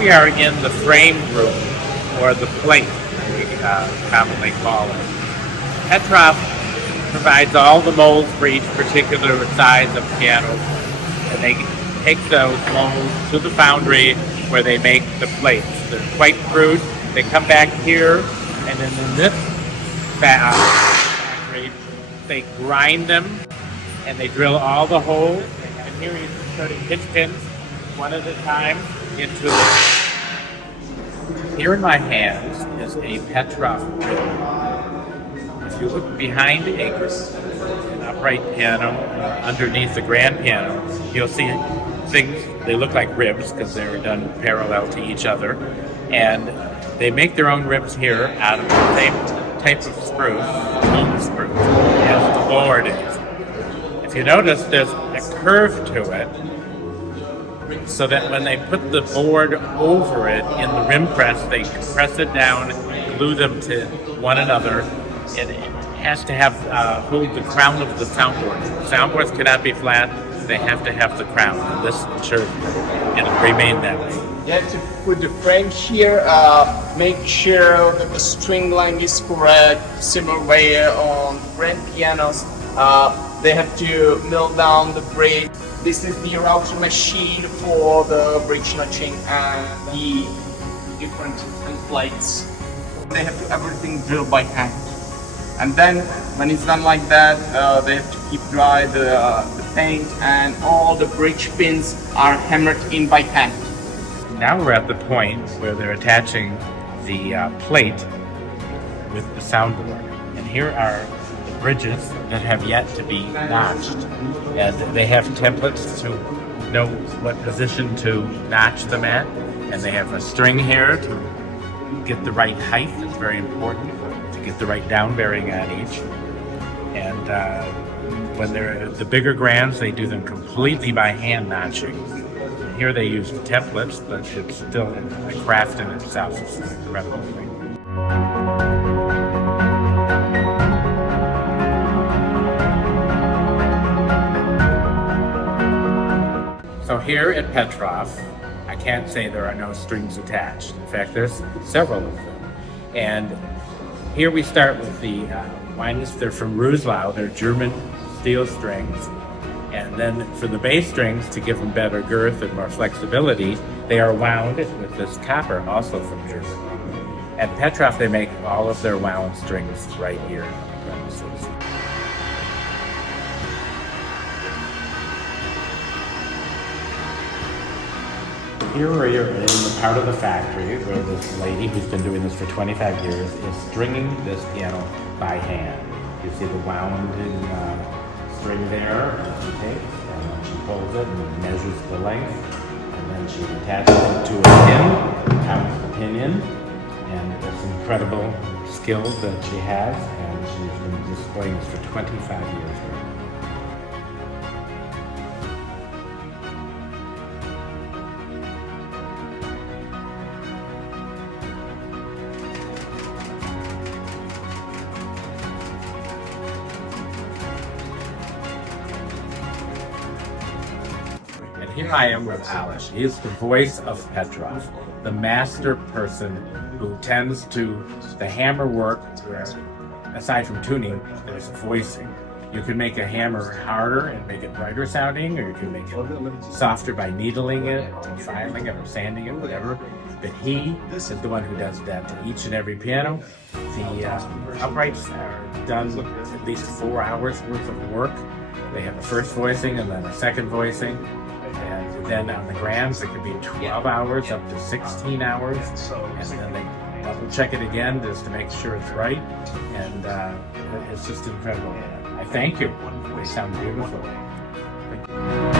we are in the frame room, or the plate, we commonly call it. Petrof provides all the molds for each particular size of piano, and they take those molds to the foundry where they make the plates. They're quite crude. They come back here, and then in this factory, they grind them, and they drill all the holes. And here he's inserting pitch pins, one at a time, into it. Here in my hands is a Petrof rib. If you look behind an upright piano, underneath the grand piano, you'll see things, they look like ribs because they're done parallel to each other. And they make their own ribs here out of the same type of screws, metal screws, as the board is. If you notice, there's a curve to it, so that when they put the board over it in the rim press, they press it down, glue them to one another. It has to have hold the crown of the soundboard. Soundboards cannot be flat; they have to have the crown, and this ensures it'll remain that way. You have to put the frame here, make sure that the string length is correct. Similar way on grand pianos, they have to mill down the bridge. This is the router machine for the bridge notching and the different plates. They have to everything drilled by hand. And then when it's done like that, they have to keep dry the paint, and all the bridge pins are hammered in by hand. Now we're at the point where they're attaching the plate with the soundboard. And here are the bridges that have yet to be notched. And they have templates to know what position to notch them at. And they have a string here to get the right height. It's very important to get the right down bearing on each. And when they're the bigger grands, they do them completely by hand notching. Here they use templates, but it's still a craft in itself. It's an incredible thing. So here at Petrof, I can't say there are no strings attached. In fact, there's several of them. And here we start with the ones, they're from Ruslau, they're German steel strings. And then for the bass strings, to give them better girth and more flexibility, they are wound with this copper, also from Germany. At Petrof, they make all of their wound strings right here on the premises. Here we are in the part of the factory where this lady, who's been doing this for 25 years, is stringing this piano by hand. You see the wounding string there, she takes, and then she pulls it and measures the length, and then she attaches it to a pin, counts the pin in, and it's incredible skill that she has, and she's been displaying this for 25 years now. Here I am with Alice. He is the voice of Petrof, the master person who tends to the hammer work where, aside from tuning, there's voicing. You can make a hammer harder and make it brighter sounding, or you can make it softer by needling it, or filing it, or sanding it, whatever. But he is the one who does that to each and every piano. The uprights are done at least 4 hours worth of work. They have a first voicing and then a second voicing. And then on the grands, it could be 12 hours up to 16 hours. And then they double check it again just to make sure it's right. And it's just incredible. I thank you. They sound beautiful. Thank you.